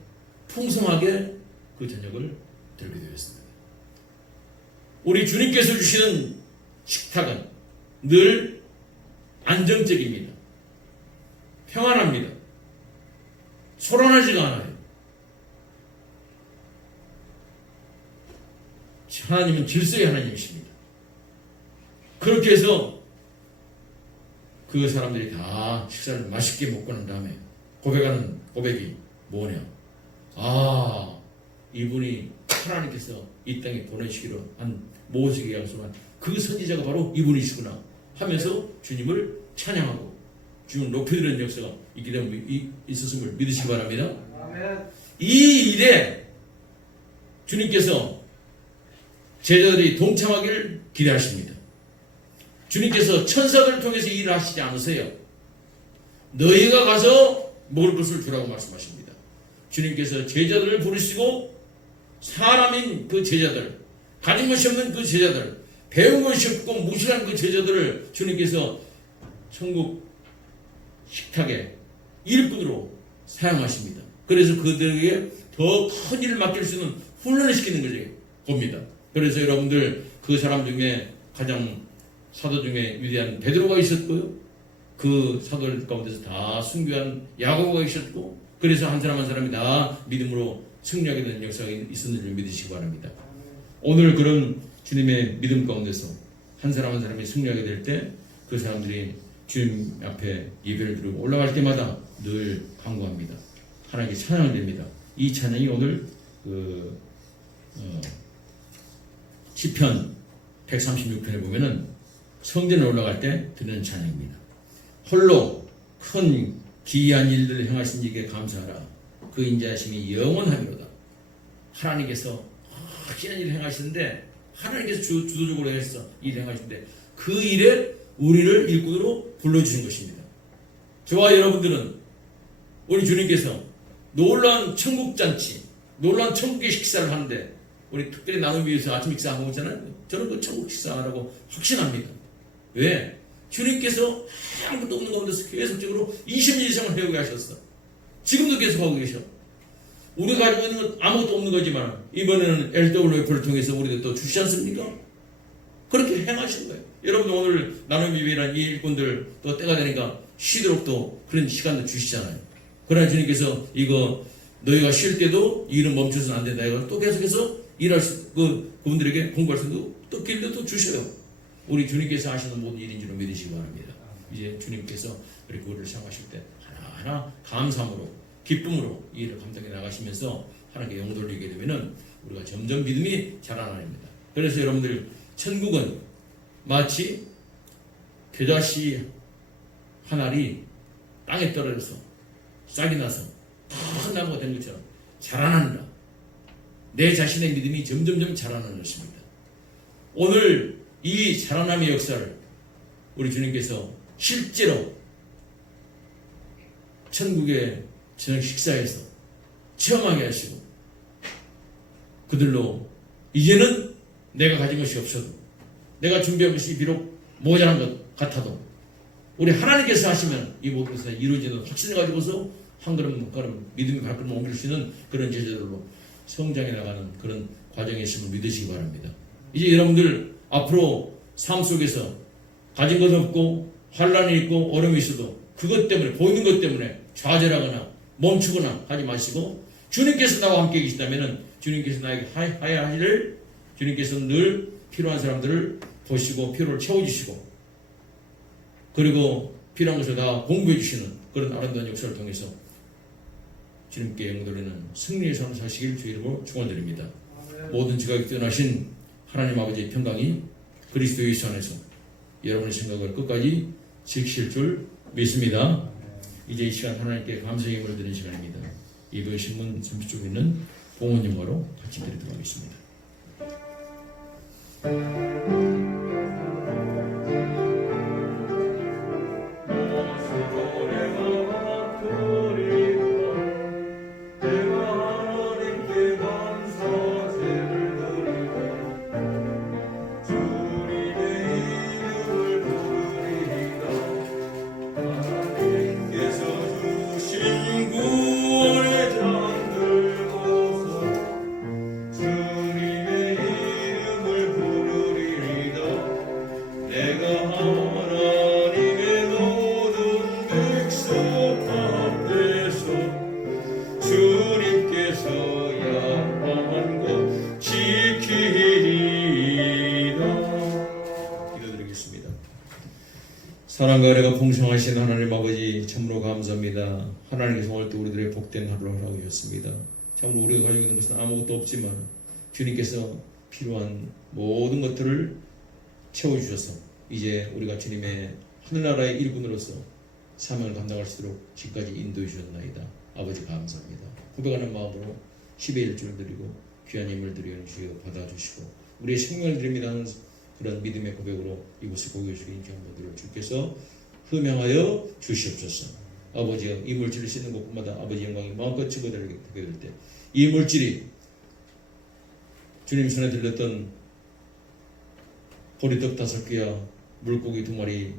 풍성하게 그 저녁을 들게 되었습니다. 우리 주님께서 주시는 식탁은 늘 안정적입니다. 평안합니다. 소란하지가 않아요. 하나님은 질서의 하나님이십니다. 그렇게 해서 그 사람들이 다 식사를 맛있게 먹고 난 다음에 고백하는 고백이 뭐냐? 이분이 하나님께서 이 땅에 보내시기로 한 모세에게 약속한 그 선지자가 바로 이분이시구나 하면서 주님을 찬양하고 주님 높여드리는 역사가 있기 때문에 있었음을 믿으시기 바랍니다. 이 일에 주님께서 제자들이 동참하기를 기대하십니다. 주님께서 천사들을 통해서 일을 하시지 않으세요. 너희가 가서 먹을 것을 주라고 말씀하십니다. 주님께서 제자들을 부르시고 사람인 그 제자들, 가진 것이 없는 그 제자들, 배운 것이 없고 무식한 그 제자들을 주님께서 천국 식탁에 일꾼으로 사용하십니다. 그래서 그들에게 더 큰 일을 맡길 수 있는 훈련을 시키는 거죠. 봅니다. 그래서 여러분들 그 사람 중에 가장 사도 중에 위대한 베드로가 있었고요. 그 사도들 가운데서 다 순교한 야고보가 있었고 그래서 한 사람 한 사람이 다 믿음으로 승리하게 되는 역사가 있었는지 믿으시기 바랍니다. 오늘 그런 주님의 믿음 가운데서 한 사람 한 사람이 승리하게 될 때 그 사람들이 주님 앞에 예배를 드리고 올라갈 때마다 늘 간구합니다. 하나님께 찬양을 드립니다. 이 찬양이 오늘 시편 136편에 보면은 성전에 올라갈 때 드리는 찬양입니다. 홀로 큰 기이한 일들을 행하신 이에게 감사하라. 그 인자하심이 영원하리로다. 하나님께서 기이한 일을 행하시는데 하나님께서 주도적으로 해서 일을 행하시는데 그 일에 우리를 일꾼으로 불러주신 것입니다. 저와 여러분들은 우리 주님께서 놀라운 천국잔치, 놀라운 천국의 식사를 하는데 우리 특별히 나누기 위해서 아침 식사하고 있잖아요. 저는 그 천국 식사라고 확신합니다. 왜? 주님께서 아무것도 없는 가운데서 계속적으로 20년 이상을 해오게 하셨어. 지금도 계속하고 계셔. 우리가 가지고 있는 건 아무것도 없는 거지만 이번에는 LWF를 통해서 우리들 또 주시지 않습니까? 그렇게 행하신 거예요. 여러분 오늘 나눔 예배란 이 일꾼들 또 때가 되니까 쉬도록 또 그런 시간도 주시잖아요. 그러나 주님께서 이거 너희가 쉴 때도 일은 멈춰서는 안 된다. 이걸 또 계속해서 일할 수, 그분들에게 공부할 수도 또 길도 또 주셔요. 우리 주님께서 하시는 모든 일인 줄로 믿으시기 바랍니다. 이제 주님께서 이렇게 우리를 사용하실 때 하나하나 감사함으로 기쁨으로 이 일을 감당해 나가시면서 하나님께 영 돌리게 되면은 우리가 점점 믿음이 자라납니다. 그래서 여러분들 천국은 마치 겨자씨 한 알이 땅에 떨어져서 싹이 나서 큰 나무가 된 것처럼 자라난다. 내 자신의 믿음이 점점점 자라나는 것입니다. 오늘 이 자라남의 역사를 우리 주님께서 실제로 천국의 저녁 식사에서 체험하게 하시고 그들로 이제는 내가 가진 것이 없어도 내가 준비한 것이 비록 모자란 것 같아도 우리 하나님께서 하시면 이 모든 것이 이루어지는 확신을 가지고서 한 걸음 한 걸음 믿음의 발걸음 옮길 수 있는 그런 제자들로 성장해 나가는 그런 과정에 있음을 믿으시기 바랍니다. 이제 여러분들 앞으로 삶 속에서 가진 것 없고 환란이 있고 어려움이 있어도 그것 때문에 보이는 것 때문에 좌절하거나 멈추거나 하지 마시고 주님께서 나와 함께 계시다면 주님께서 나에게 하야 하기를 주님께서 늘 필요한 사람들을 보시고 필요를 채워주시고 그리고 필요한 것을 다 공부해 주시는 그런 아름다운 역사를 통해서 주님께 영돌리는 승리의 삶을 사시길 주의 이름으로 축원드립니다. 모든 지각이 뛰어나신 하나님 아버지의 평강이 그리스도 예수 안에서 여러분의 생각을 끝까지 지키실 줄 믿습니다. 이제 이 시간 하나님께 감사의 힘을 드리는 시간입니다. 이번 신문 30쪽에 있는 봉헌 영화로 같이 드리도록 하겠습니다. 사랑과 은혜가 풍성하신 하나님 아버지 참으로 감사합니다. 하나님께서 오늘 또 우리들의 복된 하루를 허락해 주셨습니다. 참으로 우리가 가지고 있는 것은 아무것도 없지만 주님께서 필요한 모든 것들을 채워주셔서 이제 우리가 주님의 하늘나라의 일꾼으로서 사명을 감당할 수 있도록 지금까지 인도해 주셨나이다. 아버지 감사합니다. 고백하는 마음으로 10의 1주를 드리고 귀한 힘을 드리는 주여 받아주시고 우리의 생명을 드립니다 하는 그런 믿음의 고백으로 이곳에 보고 계시는 인정분들을 주께서 흠양하여 주시옵소서. 아버지여 이 물질을 씻는 곳마다 아버지 영광이 마음껏 증거되게 될 때 이 물질이 주님 손에 들렸던 보리떡 5개와 물고기 2마리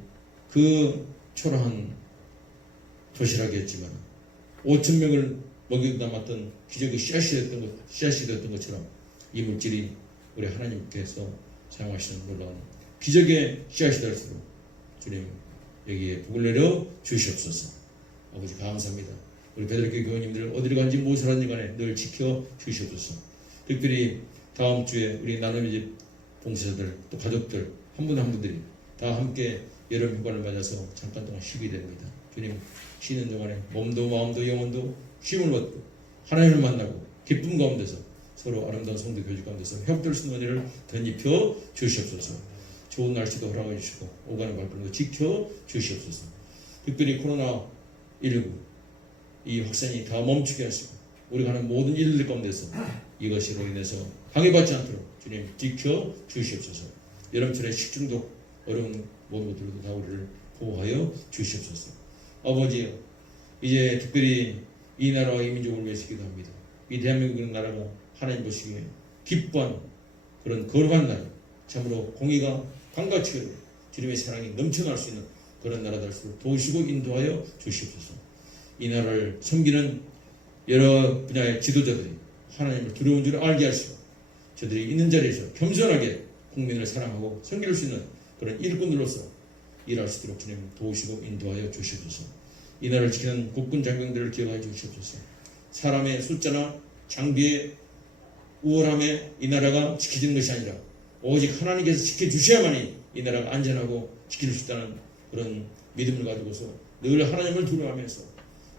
그 초라한 도시락이었지만 5,000명을 먹이고 남았던 기적의 씨앗이 되었던 것처럼 이 물질이 우리 하나님께서 사용하시는 놀라운 기적의 씨앗이 될수록 주님 여기에 복을 내려 주시옵소서. 아버지 감사합니다. 우리 베드로교회 교우님들 어디를 간지 무엇을 하는지 간에 늘 지켜 주시옵소서. 특별히 다음 주에 우리 나눔의 집 봉사자들 또 가족들 한 분 한 분들이 다 함께 여름 휴가를 맞아서 잠깐 동안 쉬게 됩니다. 주님 쉬는 동안에 몸도 마음도 영혼도 쉼을 얻고 하나님을 만나고 기쁨 가운데서 서로 아름다운 성도 교주 가운데서 회복될 수 있는 은혜를 덧입혀 주시옵소서. 좋은 날씨도 허락해 주시고 오가는 발걸음도 지켜 주시옵소서. 특별히 코로나19 이 확산이 다 멈추게 하시고 우리가 하는 모든 일들 가운데서 이것으로 인해서 방해받지 않도록 주님 지켜 주시옵소서. 여름철에 식중독 어려운 모든 것들도 다 우리를 보호하여 주시옵소서. 아버지여 이제 특별히 이 나라와 이 민족을 위해서 기도합니다. 이 대한민국이라는 나라가 하나님 보시기에 기뻐하는 그런 거룩한 나라, 참으로 공의가 강같이 주님의 사랑이 넘쳐날 수 있는 그런 나라 될수록 도우시고 인도하여 주시옵소서. 이 나라를 섬기는 여러 분야의 지도자들이 하나님을 두려운 줄을 알게 하시고 저들이 있는 자리에서 겸손하게 국민을 사랑하고 섬길 수 있는 그런 일꾼들로서 일할 수 있도록 주님 도우시고 인도하여 주시옵소서. 이 나라를 지키는 국군 장병들을 기억하여 주시옵소서. 사람의 숫자나 장비의 우월함에 이 나라가 지켜지는 것이 아니라 오직 하나님께서 지켜주셔야만이 이 나라가 안전하고 지킬 수 있다는 그런 믿음을 가지고서 늘 하나님을 두려워하면서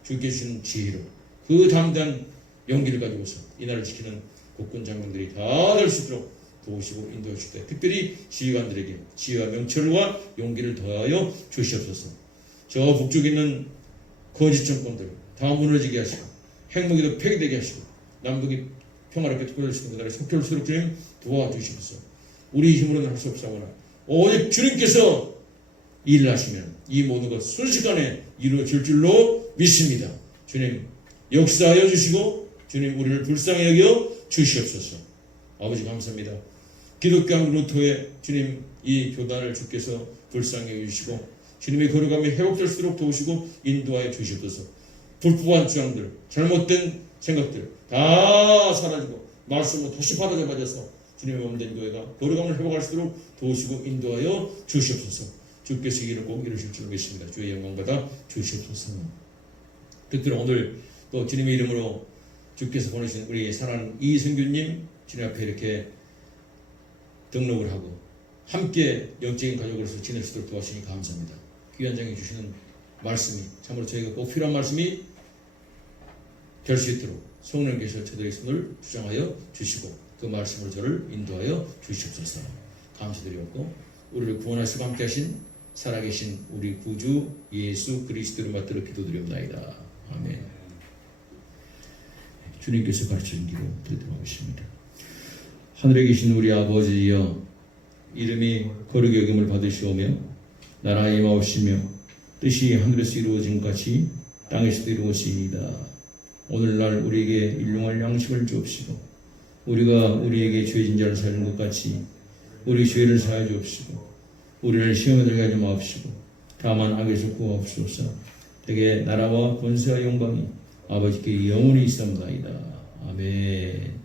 주께 주신 지혜로 그 담대한 용기를 가지고서 이 나라를 지키는 국군 장병들이 다 될 수 있도록 도우시고 인도해 주시되 특별히 지휘관들에게 지혜와 명철과 용기를 더하여 주시옵소서. 저 북쪽에 있는 거짓 정권들 다 무너지게 하시고 핵무기도 폐기되게 하시고 남북이 평화롭게 통일되시고 그 나라의 속결수록 주님 도와주시옵소서. 우리 힘으로는 할 수 없사오나 오직 주님께서 일을 하시면 이 모든 것 순식간에 이루어질 줄로 믿습니다. 주님 역사하여 주시고 주님 우리를 불쌍히 여겨 주시옵소서. 아버지 감사합니다. 기독교 루터에 주님 이 교단을 주께서 불쌍히 여겨 주시고 주님의 거룩함이 회복될수록 도우시고 인도하여 주시옵소서. 불법한 주장들 잘못된 생각들 다 사라지고 말씀으로 다시 받아들여서 주님의 몸된 교회가 거룩함을 회복할 수 있도록 도우시고 인도하여 주시옵소서. 주께서 이 일을 꼭 이루실 줄 믿습니다. 주의 영광받아 주시옵소서. 특별히 오늘 또 주님의 이름으로 주께서 보내신 우리 사랑하는 이승규님 주님 앞에 이렇게 등록을 하고 함께 영적인 가족으로서 지낼 수 있도록 도와주시니 감사합니다. 귀원장이 주시는 말씀이 참으로 저희가 꼭 필요한 말씀이 될 수 있도록 성령께서 저들의 손을 주장하여 주시고 그 말씀으로 저를 인도하여 주시옵소서. 감사드리옵고 우리를 구원하시고 함께 하신 살아계신 우리 구주 예수 그리스도를 받들어 기도드리옵나이다. 아멘. 주님께서 가르치신 기도 드리도록 하겠습니다. 하늘에 계신 우리 아버지여 이름이 거룩히 여김을 받으시오며 나라가 임하옵시며 뜻이 하늘에서 이루어진 것 같이 땅에서도 이루어지이다. 오늘날 우리에게 일용할 양식을 주옵시고 우리가 우리에게 죄진 자를 사하는 것 같이 우리 죄를 사하여 주옵시고 우리를 시험에 들게 하지 마옵시고 다만 악에서 구하옵소서. 되게 나라와 권세와 영광이 아버지께 영원히 있사옵나이다. 아멘.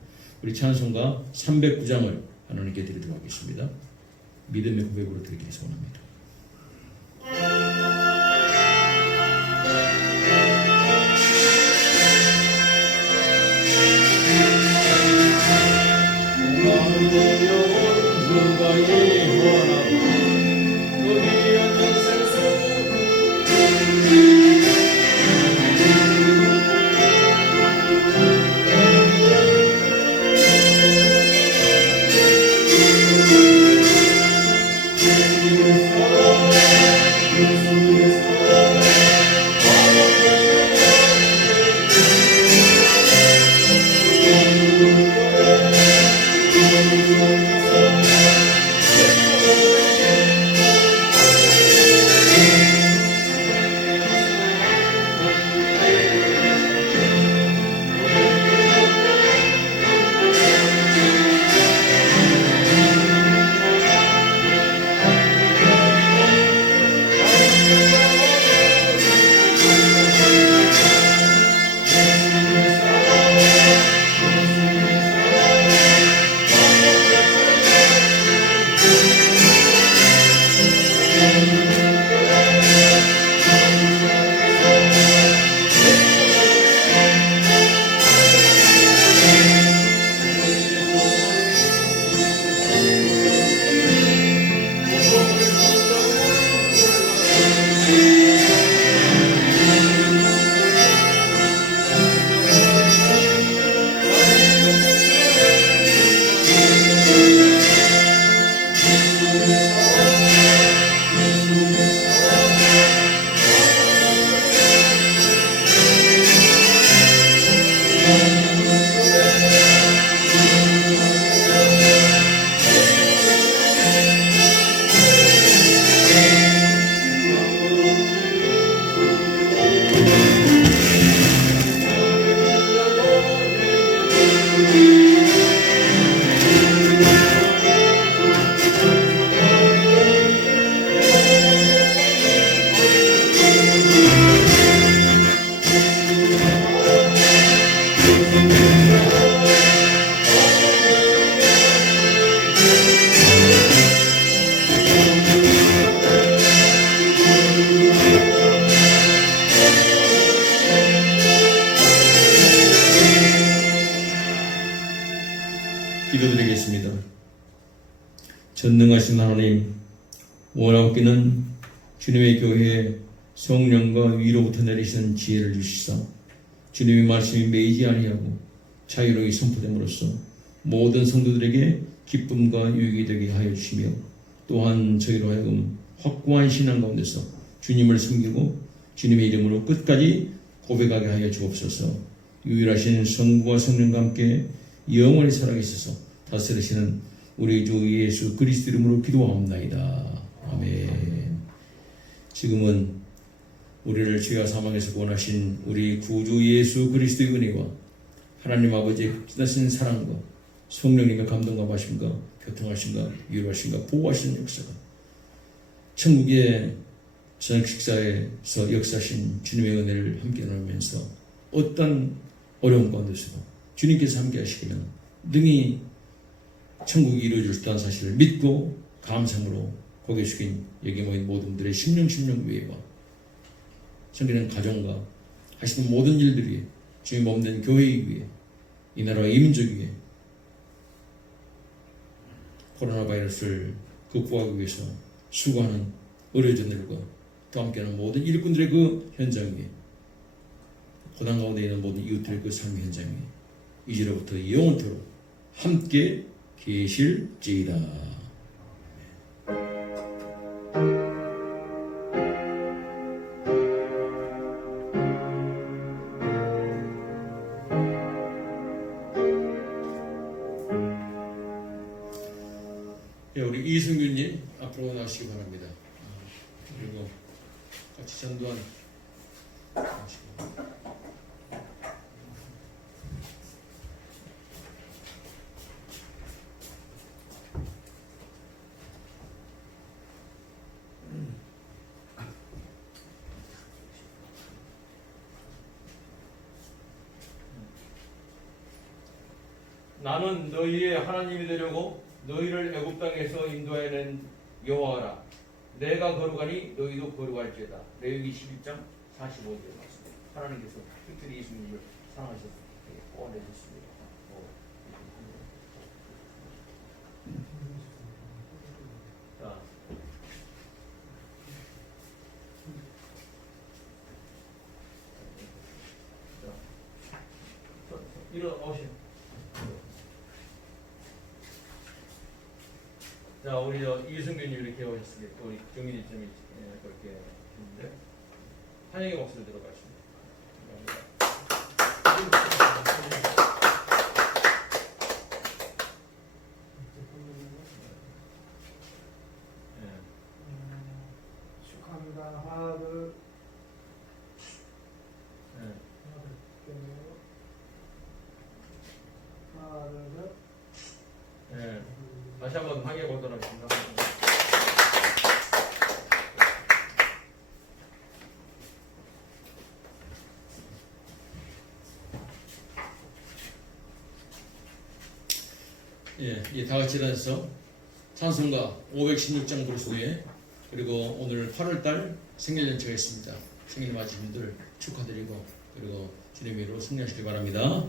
우리 찬송가 309장을 하나님께 드리도록 하겠습니다. 믿음의 고백으로 드리기 소원합니다. 내 영혼 주가 예원하고 거기에 전생수 기도드리겠습니다. 전능하신 하나님, 원하옵기는 주님의 교회에 성령과 위로부터 내리시는 지혜를 주시사 주님의 말씀이 매이지 아니하고 자유롭게 선포됨으로써 모든 성도들에게 기쁨과 유익이 되게 하여 주시며, 또한 저희로 하여금 확고한 신앙 가운데서 주님을 섬기고 주님의 이름으로 끝까지 고백하게 하여 주옵소서. 유일하신 성부와 성령과 함께 영원히 살아계셔서 다스리시는 우리 주 예수 그리스도 이름으로 기도하옵나이다. 아멘. 지금은 우리를 죄와 사망에서 구원하신 우리 구주 예수 그리스도의 은혜와 하나님 아버지의 극진하신 사랑과 성령님과 감동과 마심과 교통하심과 위로하심과 보호하시는 역사가 천국의 저녁 식사에서 역사하신 주님의 은혜를 함께 나누면서 어떤 어려움 가운데서도 주님께서 함께 하시기는 능히 천국이 이루어질 수 있다는 사실을 믿고 감사함으로 고개 숙인 여기 모인 모든 분들의 심령 위에와 섬기는 가정과 하시는 모든 일들 위에, 주님 없는 교회 위에, 이 나라의 민족 위에 코로나 바이러스를 극복하기 위해서 수고하는 의료진들과 또 함께하는 모든 일꾼들의 그 현장 위에, 고난 가운데 있는 모든 이웃들의 그 삶의 현장 위에 이제로부터 영원토록 함께 계실지이다. 우리 이승균님 앞으로 나오시기 바랍니다. 그리고 같이 전도한 나는 너희의 하나님이 되려고 너희를 애굽 땅에서 인도해낸 여호와라. 내가 거룩하니 너희도 거룩할지어다. 레위기 11장 45절의 말씀. 하나님께서 특별히 예수님을 사랑하셔서 꺼내주셨습니다. 자, 일어나오시오. 자, 우리 이승균님 이렇게 오셨습니다. 또 우리 정민이 좀 그렇게 했는데 환영의 목소리 들어가십니다. 축하합니다. 하나 둘. 하나 둘 셋. 네. 다시 한번 항해 보도록 하겠습니다. 예, 다 같이 일어나서 찬송가 516장 부르시고에 그리고 오늘 8월달 생일연차가 있습니다. 생일 맞으신 분들 축하드리고 그리고 주님의 이름으로 승리하시기 바랍니다.